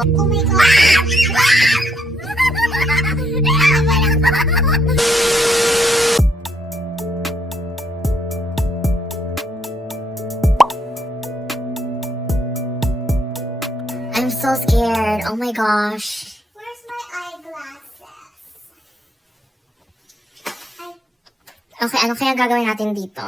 Oh my God! I'm so scared. Oh my gosh. Where's my eyeglasses? Okay, ano kaya gagawin natin dito?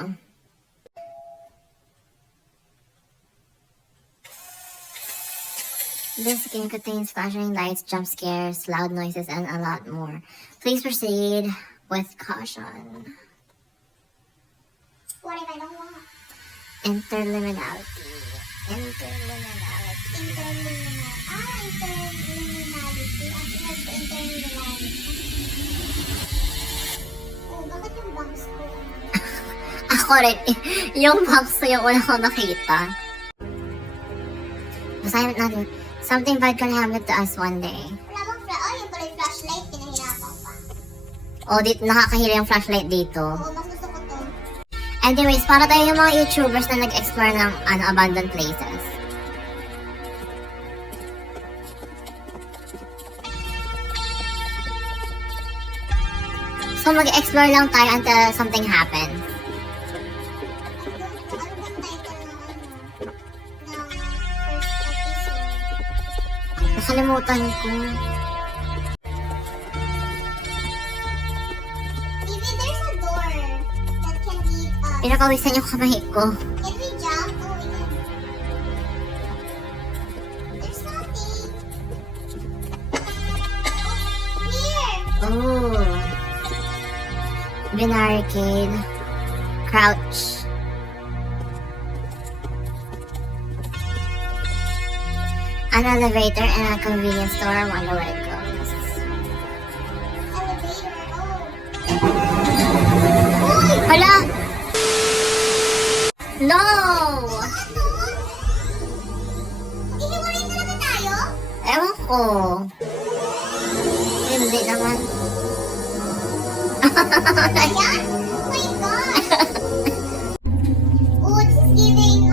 This game contains flashing lights, jump scares, loud noises, and a lot more. Please proceed with caution. What if I don't want? Interliminality. Interliminality. Interliminality. Interliminality. Ang inag sa interliminality. Oh, bakit yung bangs ko? Ako rin, yung box ko yung una ko nakita. Basahin natin. Something bad can happen to us one day. Wala bang yung pala yung flashlight, pinahirapan pa. Oh, nakakahira yung flashlight dito. Oo, mas gusto ko to. Anyways, para tayo yung mga YouTubers na nag-explore ng abandoned places. So, mag-explore lang tayo until something happens. Ano bang title ng first episode? Nakalimutan ko. Maybe there's a door that can lead us. Pinakawisan yung kamay ko. Can we jump? Oh, we can. There's nothing. Oh, here! Oh. Binarricade. Crouch. An elevator and a convenience store. I wonder where it goes. Elevator. Oh. Hala! No! Ano? Ihiwalay talaga tayo? Ewan ko. Hindi naman. Ayan? Oh my God! Oh, this is giving,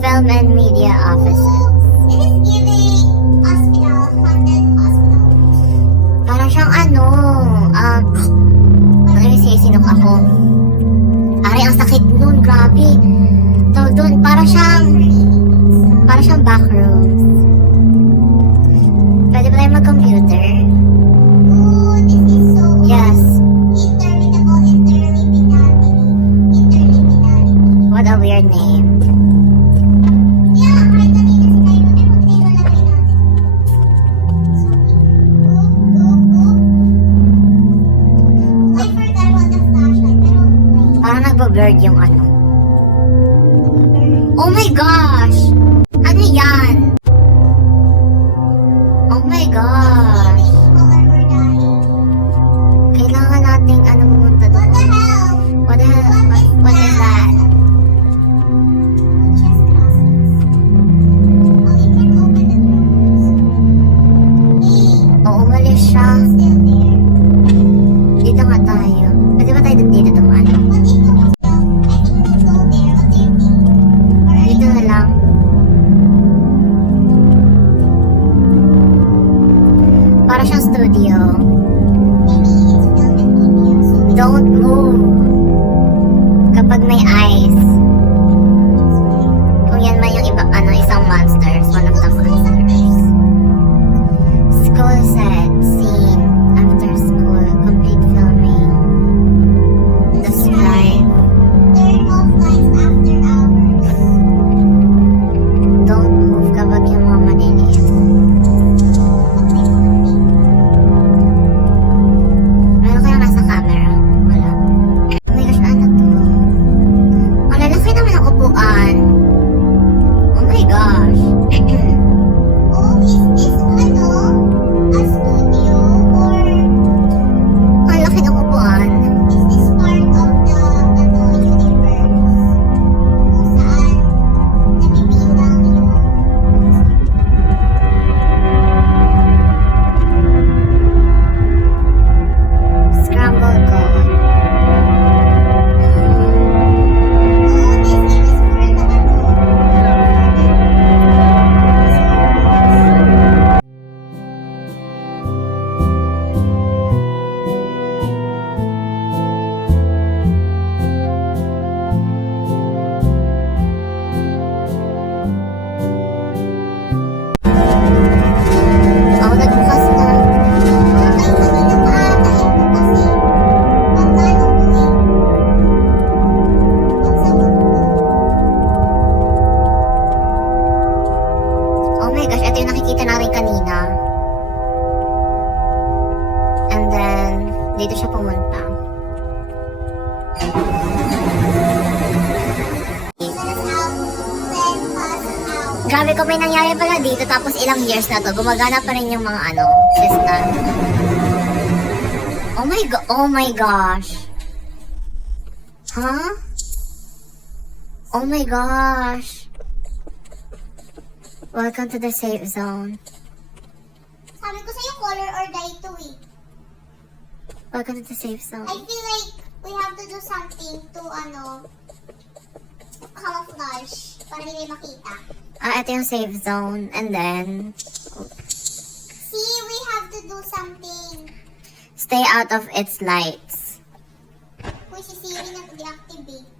Film and media offices. this is giving hospital, haunted hospital. Parang siyang sinuka ako. Ari, ang sakit nun, grabe. Tawag dun, para siyang backrooms. Pwede ba tayo mag-computer? Oh, this is so Yes. Interliminality. What a weird name. Yeah, kahit kanina sinabi mo, dito lang natin. I forgot about the flashlight, pero Parang nagbo-blurred yung ano. Oh my gosh! Ano yan? Oh my gosh! people are dying. Kailangan nating pumunta What doon. the hell? What the hell? What is that? Chest crossings. Oh, you can open the doors. Hey, Oo, umalis siya. still there. Dito nga tayo. Pwede ba tayo dito dumaan? What if it was still? I think we should go there. What do you think? Or Dito na lang. Para siyang studio. maybe it's film and media. So we Don't move. Kapag may eyes. Kung yan man yung isang monsters. One of the monsters. School set. Scene. After school. Complete filming. Describe. turn off lights after hours. Don't move kapag yung mga maliliit. Meron kayong nasa camera? Wala. may nangyari pala dito, tapos ilang years na to, gumagana pa rin yung mga system. Oh my gosh. Huh? Oh my gosh. Welcome to the safe zone. Sabi ko sa'yo, color or die to eh. Welcome to the safe zone. I feel like we have to do something to, camouflage. Para hindi makita. Ito yung safe zone. And then, See, we have to do something. stay out of its lights. Uy, si Siri nag-deactivate.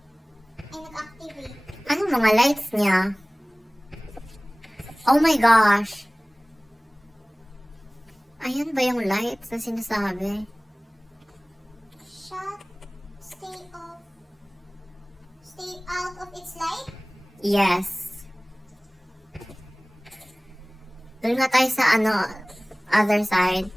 Ay, nag-activate. Anong mga lights niya? Oh my gosh. Ayan ba yung lights na sinasabi? Shut. Stay out of its light? Yes. Doon nga tayo sa other side.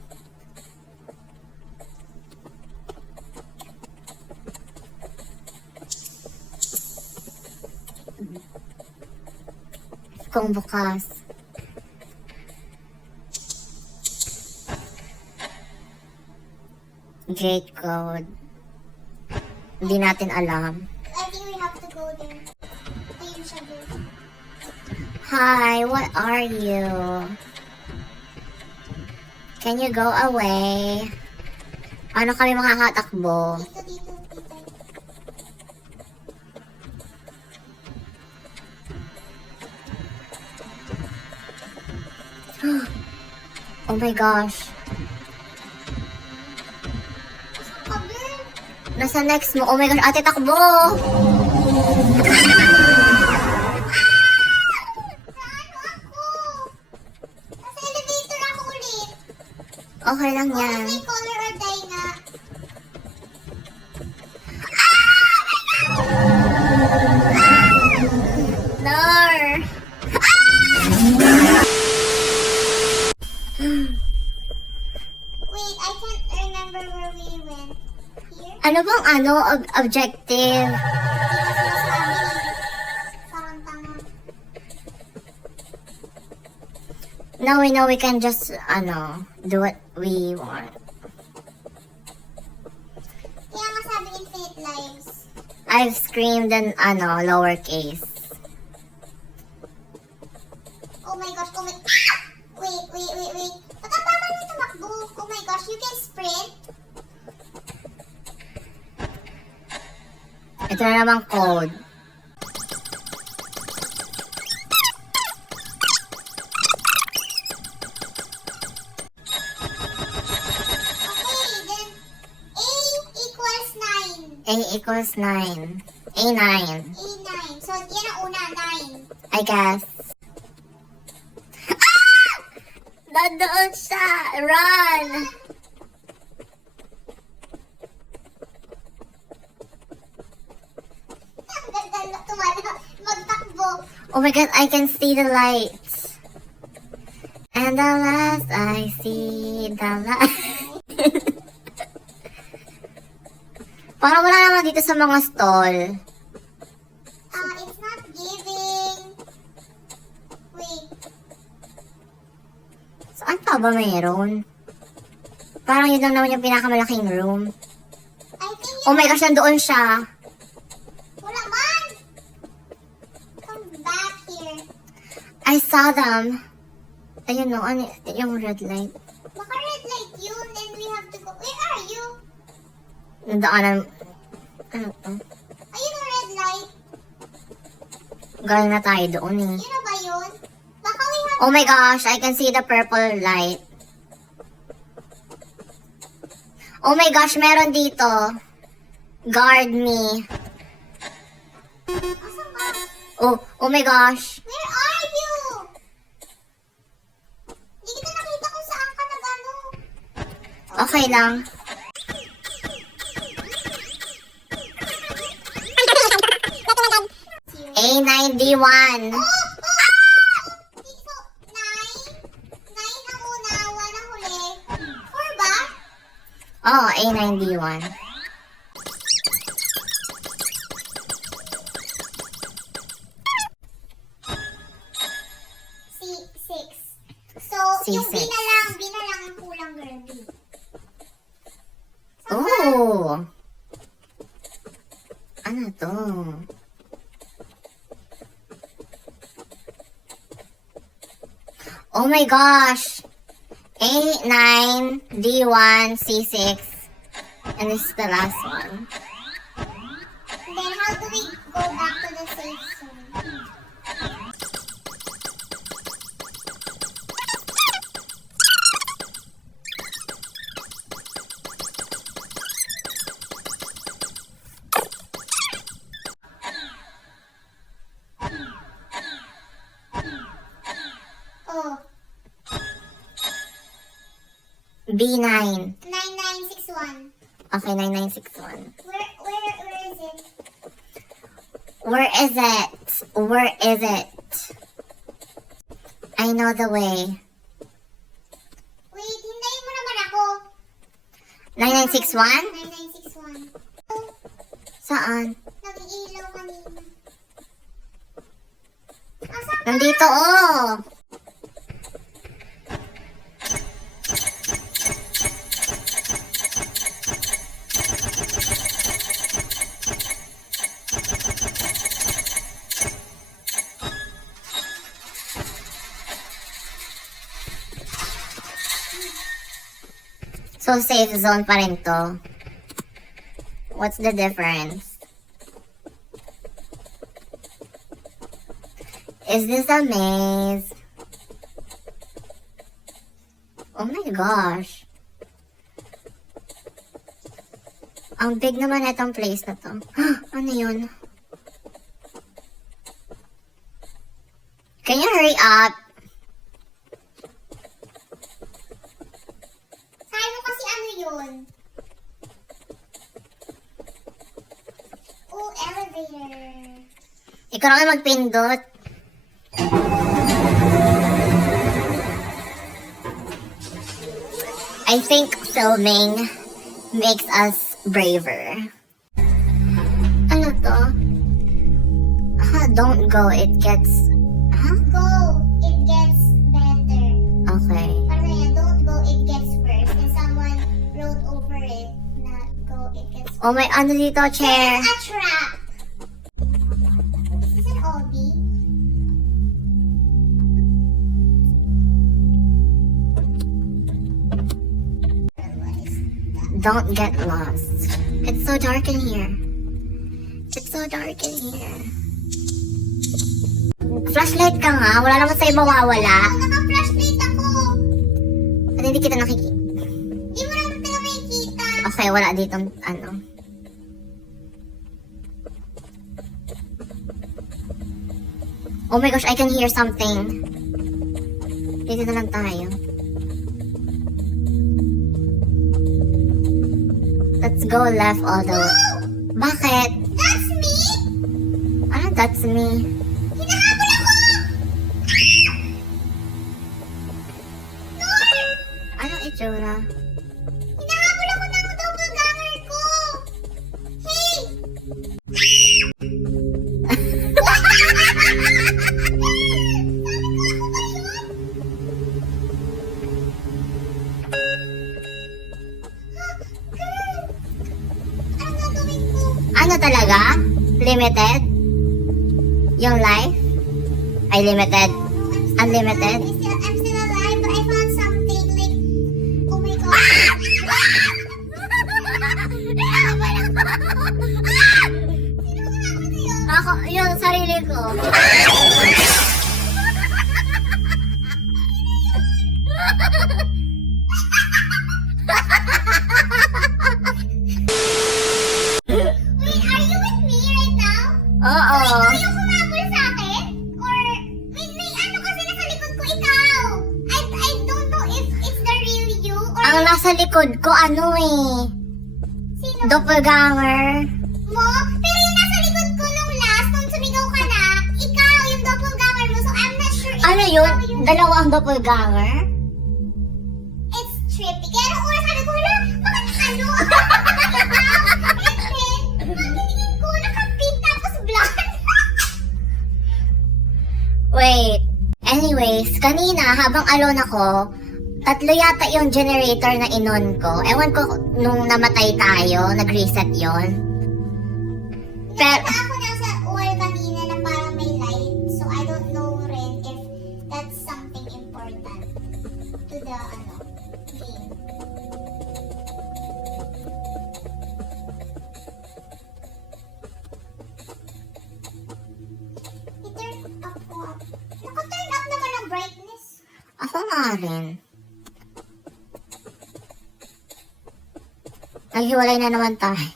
Kung bukas. Gate code. Hindi natin alam. I think we have to go there. Ayun siya doon. Hi, what are you? Can you go away? Paano kami makakatakbo? Dito. Oh my gosh. Cover. Nasa next mo. Oh my gosh, ate takbo! Ano ako? Nasa elevator ako ulit. Okay lang yan. Stay color or die nga. No! Wait, I can't remember where we went. Here? Ano bang objective? Hindi ko sinasabi. Parang tanga. No, we can just, do what we want. Kaya nga sabi infinite lives. I've screamed in, lowercase. Oh my gosh, Wait. Nakatama na tumakbo. Oh my gosh, you can sprint? Ito na namang code. Okay, then A A equals equals 9. 9. A9. A9. So, yan ang una, 9. I guess. Nandoon siya! Run! Ang ganda magtakbo. Oh my god, I can see the lights. And the last I see the light. Parang wala naman dito sa mga stall. It's not giving. Wait. Saan pa ba mayroon? Parang yun lang naman yung pinakamalaking room. I think Oh my gosh, nandoon siya. wala man. Come back here. I saw them. Ayun no, yung red light. Baka red light yun and we have to go. Where are you? Nandaanan. Ano to? Ayun ang red light. Galing na tayo doon eh. Yun na ba yun? Baka we have Oh my gosh, I can see the purple light. Oh my gosh, meron dito. Guard me. Asan ba? Oh my gosh. Where are you? Hindi kita nakita kung saan ka nag-ano. Okay lang. A91. So, 9? 9 ang una, 1 ang huli. 4 ba? Oh, A91. yung C6. B na lang ang kulang, girl. B. Oh! Ano to? Oh my gosh! A9, D1, C6. And this is the last one. Then how do we go back to the safe zone? Oh, B9. 9961. Okay, 9961. Where is it? Where is it? Where is it? I know the way. Wait, hintayin mo naman ako. 9961? 9961. Oh, Saan? nag-iilaw kanina. Asan ka? Nandito, oh! So, safe zone pa rin to. What's the difference? Is this a maze? Oh my gosh. Ang big naman itong place na to. Ano yun? Can you hurry up? Sabi mo kasi ano yun? Oh, elevator. Ikaw na kayo magpindot. I think filming makes us braver. Ano to? Don't go, it gets... Go, it gets better. Okay. Parang yan, don't go, it gets worse. And someone wrote over it na go, it gets worse. Oh my, ano dito, chair? A trap. Is this an obby? Don't get lost. It's so dark in here. It's so dark in here. Flashlight ka nga, wala naman sa'yo mawawala. Naka-flashlight ako. At hindi kita nakikita. Di mo naman tayo makikita. Okay, wala ditong ano. Oh my gosh, I can hear something. Dito na lang tayo. Let's go left all the way. Bakit? That's me! Ano that's me? Hinahabol ako! Lord! Anong itsura? Hinahabol ako ng doppelganger ko! Hey! Ano gagawin ko? Ano talaga? Limited? Yung life? Ay, limited. Unlimited? I'm still alive, but I found something like, oh my god. Sino ang hinahabol sa'yo? Ako, yung sarili ko. Wait, are you with me right now? Oo. Ikaw yung humabol sa akin? Or, may ano kasi nasa likod ko, ikaw? I don't know if it's the real you or Ang nasa likod ko, ano eh. sino Doppelganger. mo. Pero yung nasa likod ko nung last, nung sumigaw ka na, ikaw yung doppelganger mo. So, I'm not sure if Ano yun? ikaw yung... Dalawa ang doppelganger? It's trippy. Kaya nung una sabi ko, hala, bakit ano? And then, pagtingin ko, naka-pink tapos blonde. Wait. Anyway. anyways, kanina habang alone ako, 3 yata yung generator na inon ko. Ewan ko nung namatay tayo, nag-reset yon. Pero, Nakita ako nasa wall kanina na parang may light. So, I don't know rin if that's something important to the, game. I-turn up ko. Naka-turn up naman ang brightness. ako nga rin. Naghiwalay na naman tayo.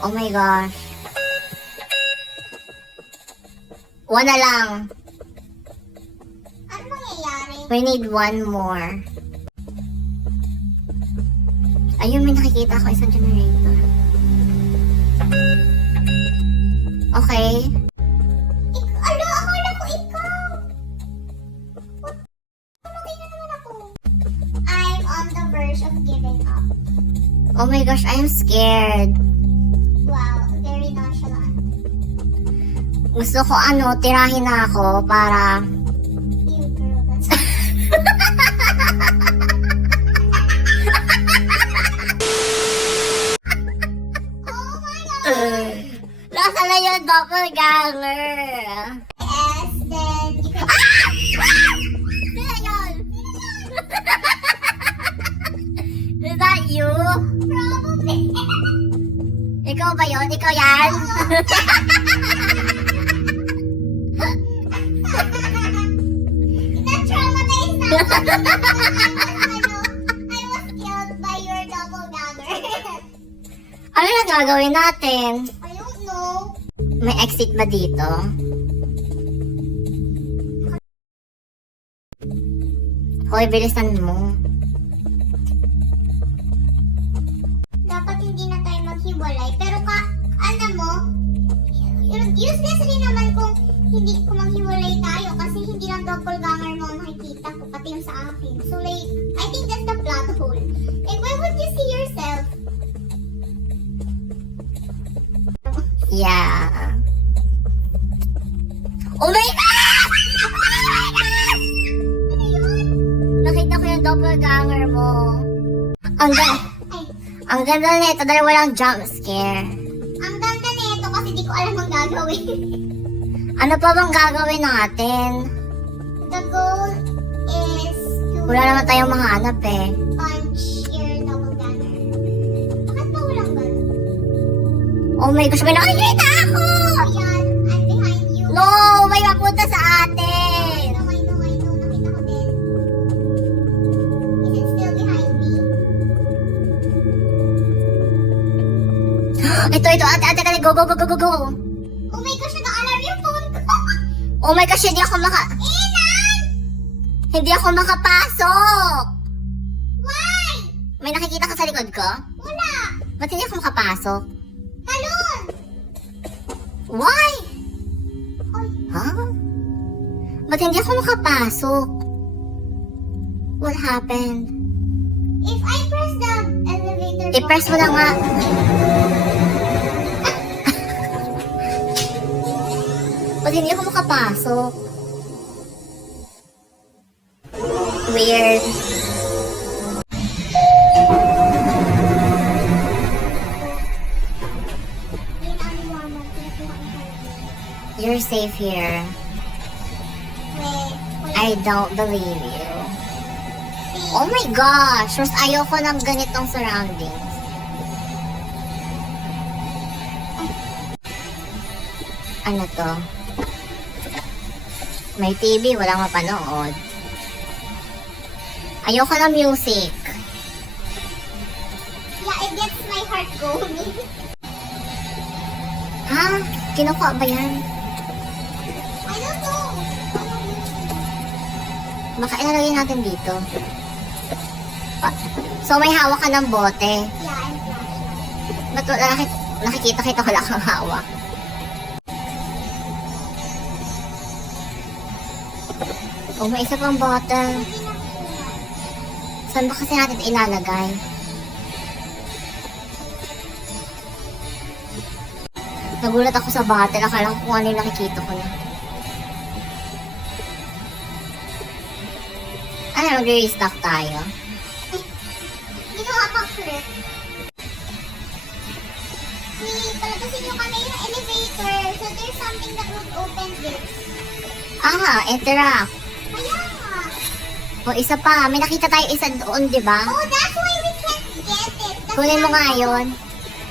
Oh my gosh. 1 na lang. Ano mangyayari? We need 1 more. Ayun, may nakikita ako isang generator. Okay. Ano? Akala ko ikaw. What? Namatay na naman ako. I'm on the verge of giving up. Oh my gosh, I'm scared. Wow, very nonchalant. Gusto ko tirahin na ako para... You girl, that's... Oh my God! Nasa na yung doppelganger? Yes, then you can... Sila yun? Is that you? Probably. Ikaw ba yun? Ikaw yan? Na-traumatized na ako. I was killed by your doppelganger. Ano na gagawin natin? I don't know. May exit ba dito? Hoy, bilisan mo. Dapat hindi na tayo maghiwalay. Pero alam mo, useless rin naman kung hindi ko maghiwalay tayo kasi hindi lang doppelganger mo ang makikita ko, pati yung sa akin. So like, I think that's the plot hole. Like, why would you see yourself? Yeah. Oh my God! Oh my God! Nakita ko yung doppelganger mo. Ang ganda. Ay, Ang ganda nito dahil walang jump scare. ang ganda nito kasi di ko alam ang gagawin. Ano pa bang gagawin natin? The goal is to Wala naman tayong mahanap eh. punch your doppelganger. Bakit ba walang ganun? Oh my gosh, may nakikita ako! Ayan, I'm behind you. No! May mapunta sa atin! I know, nakita ko din. Is it still behind me? Ito, ate, go. Oh my gosh, nag-alarm yung phone ko. Oh my gosh, Inan! hindi ako makapasok! Why? May nakikita ka sa likod ko? Wala. Ba't hindi ako makapasok? Talon! Why? Oy, Huh? Ba't hindi ako makapasok? What happened? if I press the elevator I-press mo na nga. Ba't hindi ako makapasok? Weird. Yun ang normal. Kinukuha ko. You're safe here. Wait. I don't believe you. Oh my gosh! Mas ayoko ng ganitong surroundings. Ano to? May TV, walang mapanood. Ayoko ng music. Yeah, it gets my heart going. Ha? Kinukuha ba yan? I don't know. Baka ilalagay natin dito. So may hawak ka ng bote. Yeah, I'm flashing. Ba't wala nakikita wala kang hawak? Oh, may isa pang bottle. Saan ba kasi natin ilalagay? Nagulat ako sa battle. Akala ko kung ano yung nakikita ko na. Ano, mag-restock tayo? Hindi ko mapag-flip. Palabasin nyo kami yung elevator. So there's something that would open this. Ah, interact. Kaya nga. O, isa pa. May nakita tayo isa doon, di ba? Oh, that's why we can't get it. That's Kunin mo why- nga yun.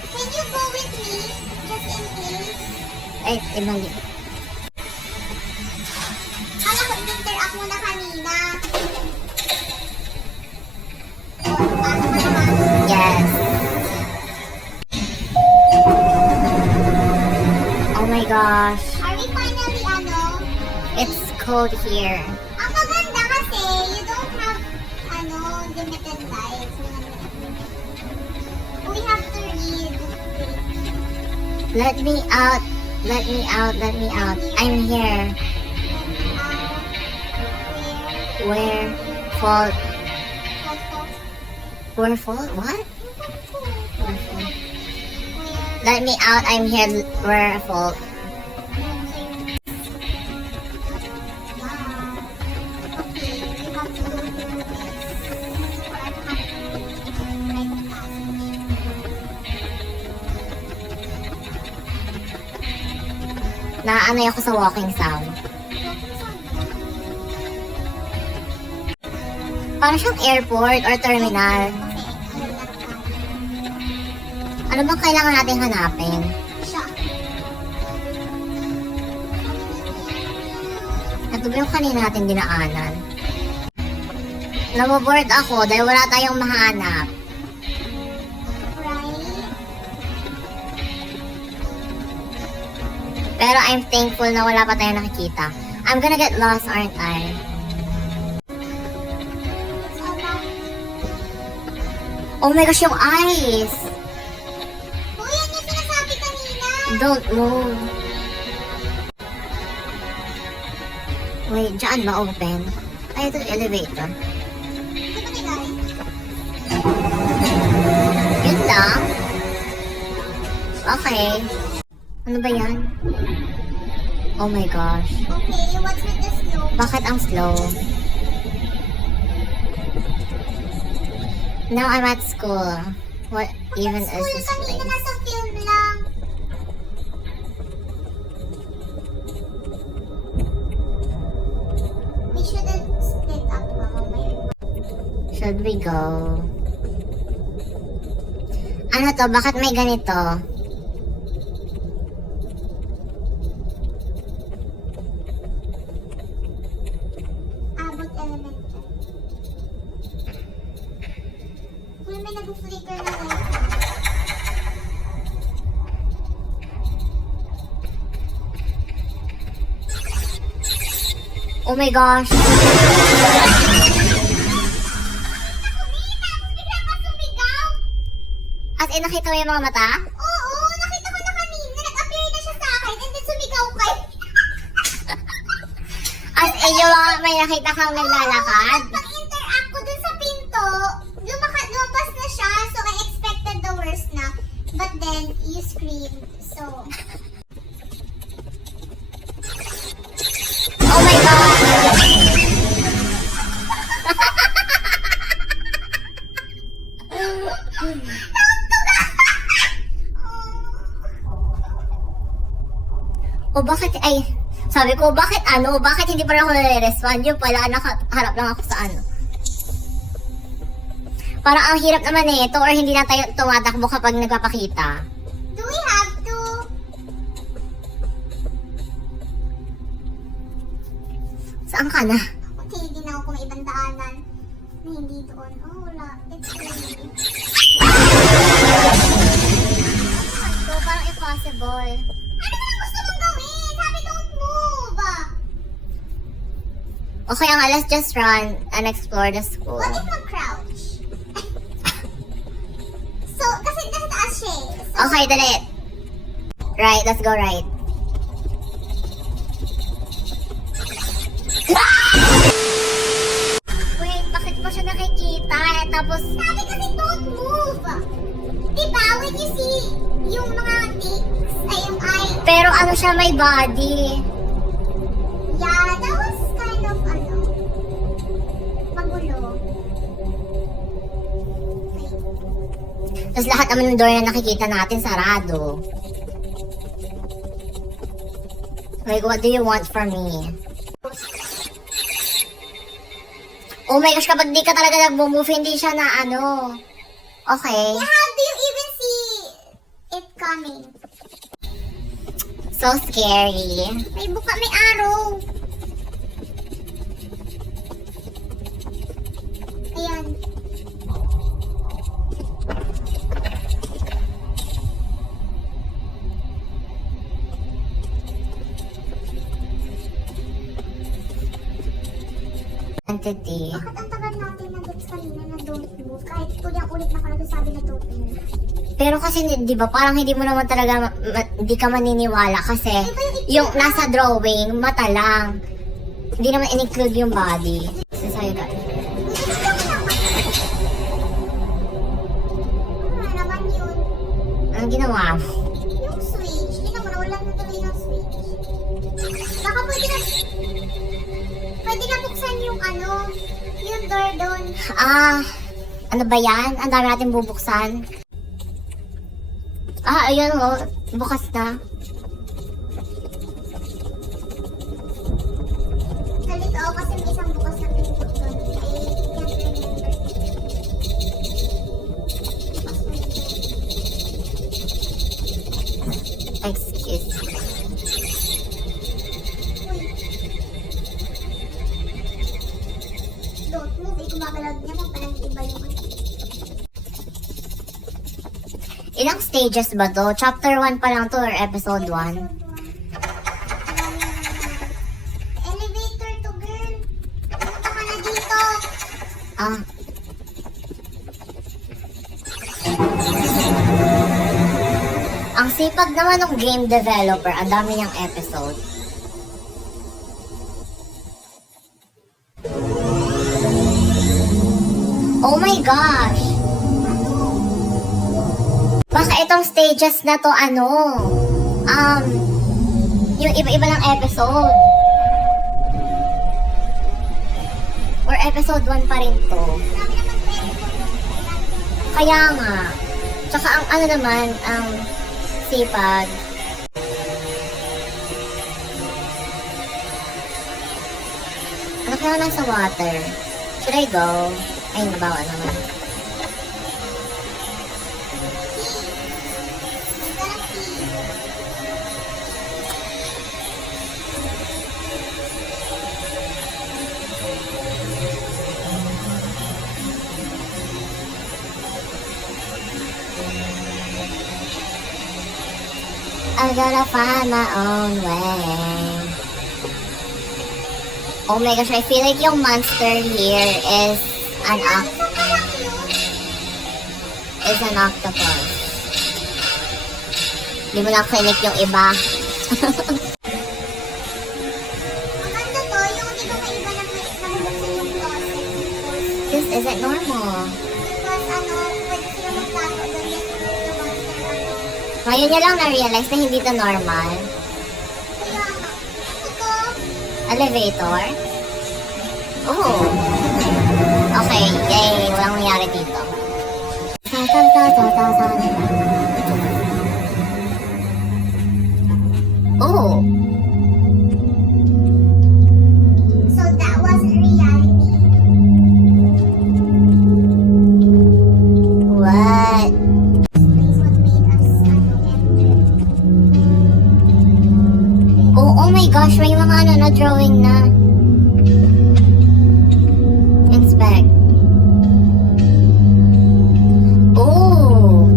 Can you go with me? Just in case. Ay, ibang Alam ko, interact mo na kanina. Oh, pasok mo naman. Yes. Oh my gosh. Are we finally, It's cold here. ang maganda kasi, you don't have, limited lights. We have to read. Let me out. Let me out. Let me out. I'm here. Where? Fault. Where fault? What? Where fault? Let me out. I'm here. Where fault? Naaanay ako sa walking sound. Parang siyang airport or terminal. Ano bang kailangan natin hanapin? Ito ba yung kanina natin dinaanan? Naboboard ako dahil wala tayong mahanap. Pero I'm thankful na wala pa tayong nakikita. I'm gonna get lost, aren't I? Oh my gosh, yung ice! Yan yung sinasabi kanina. Don't move. Wait, dyan ba open? Ay, ito yung elevator. Di ba guys? Yun lang? Okay. Ano ba yan? Oh my gosh. Okay, what's with the slow? Bakit ang slow? Now I'm at school. What even is School this kanina place? nasa film lang. We shouldn't split up, Mama. Should we go? Ano to? Bakit may ganito? Abot elementary. Uy, may nag-flicker na light. Oh my gosh. Bigla ka sumigaw. As in, nakita mo yung mga mata? Oo, nakita ko na kanina. Nag-appear na siya sa akin and then sumigaw kayo. As in, yung mga may nakita kang naglalakad? Pag-interact ko dun sa pinto, lumabas na siya, so I expected the worst na. But then, you screamed, so... Oh my God! O bakit, ay, sabi ko, bakit hindi pa rin ako nare-respond? Yung pala, nakaharap lang ako sa ano. Parang ang hirap naman ito or hindi na tayo tumatakbo kapag nagpapakita. Do we have to? Saan ka na? Okay, din ako kung ibang daanan na hindi doon. Oh, wala. It's crazy. So, parang impossible. Ano ba gusto mong gawin? Sabi, don't move! Okay, let's just run and explore the school. What if mag-crouch? So, kasi nasa taas siya eh. So, Okay, dali. Right, let's go right. Wait, bakit mo siya nakikita? Tapos, sabi kasi don't move! Diba, when you see yung mga ticks, ay yung eye na may body. Yeah, that was kind of, magulo. Tapos lahat naman ng door na nakikita natin sarado. Like, what do you want from me? Oh my gosh, kapag di ka talaga nag-move, hindi siya na ano. Okay. Yeah, how do you even see it coming? So scary. May buka, may arrow. Ayan. Entity. Bakit ang tagal natin nag-gets kanina na don't move? Kahit ulit na nakalagay sabi na don't move. Pero kasi, di ba, parang hindi mo naman talaga, hindi ka maniniwala kasi yung nasa drawing, mata lang. Hindi naman in-include yung body. Sa'yo ka. Ano naman yun? Anong ginawa mo? Yung switch. Tingnan mo, nawalan na tuloy yung switch. Baka pwede na buksan yung yung door doon. Ano ba yan? Ang dami natin bubuksan. Ayun o. Bukas na. Nalito ako kasi may isang bukas na pinto doon. I can't remember. Excuse me. Uy. Don't move. Gumagalag niya mo. Parang iba yung Ilang stages ba to? Chapter 1 pa lang to or episode 1? Elevator to, girl. Punta ka na dito. Ang sipag naman ng game developer. Ang dami niyang episode. Oh my gosh! Baka itong stages na to, yung iba-iba ng episode. Or episode 1 pa rin to. Kaya nga. Tsaka ang naman, ang sipag. Ano kaya nasa water? Should I go? Ay, nabawa naman. I gotta find my own way. Oh my gosh, I feel like yung monster here is an octopus. Di mo na klinik yung iba. Maganda to, yung di ba may iba na nabubuksan yung closet. This isn't normal. Because pwede sila magtago doon yung monster. Ngayon niya lang na-realize na hindi to normal. Kaya nga, ito, Elevator? Oh. Okay, yay. Walang nangyari dito. Oh. so that was reality. What? This what made us enter. Oh my gosh, may mga na drawing na. Inspect. Oh.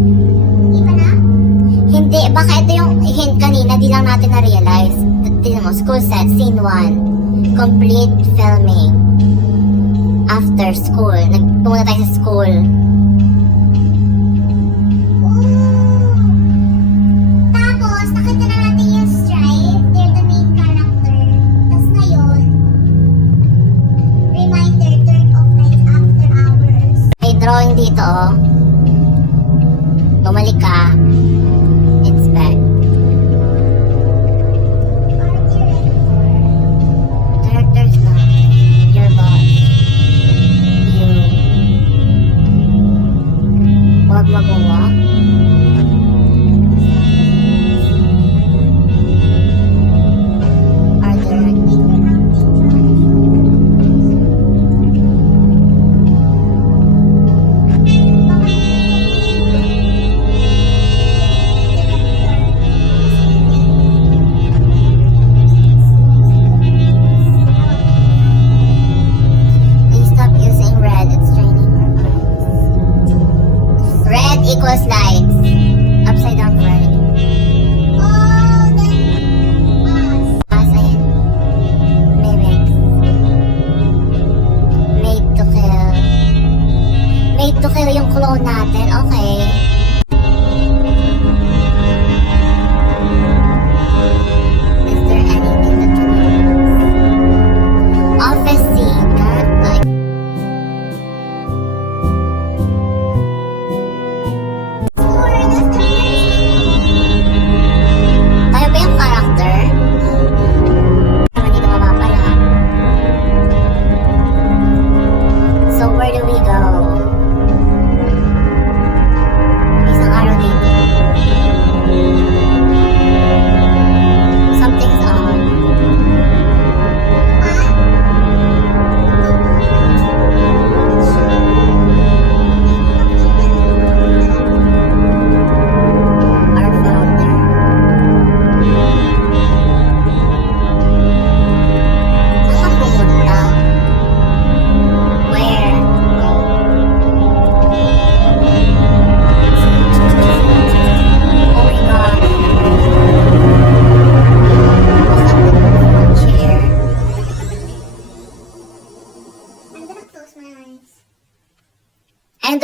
Di ba na? Hindi, baka ito yung hint kanina, di lang natin na-realize. Tignan mo, school set, scene 1. Complete filming. After school. Pumunta tayo sa school. Tapos, nakita na natin yung Stripe. They're the main character. Tapos ngayon, reminder, turn off lights after hours. May drawing dito, oh. Bumalik ka. Inspect.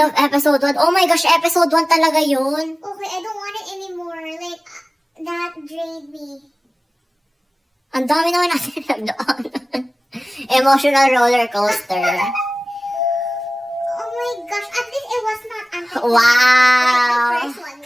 of episode 1. Oh my gosh, episode 1 talaga yun. Okay, I don't want it anymore. Like, that drained me. Ang dami naman natin doon. Emotional roller coaster. Oh my gosh, at least it was not anti-climactic Wow. like the first one.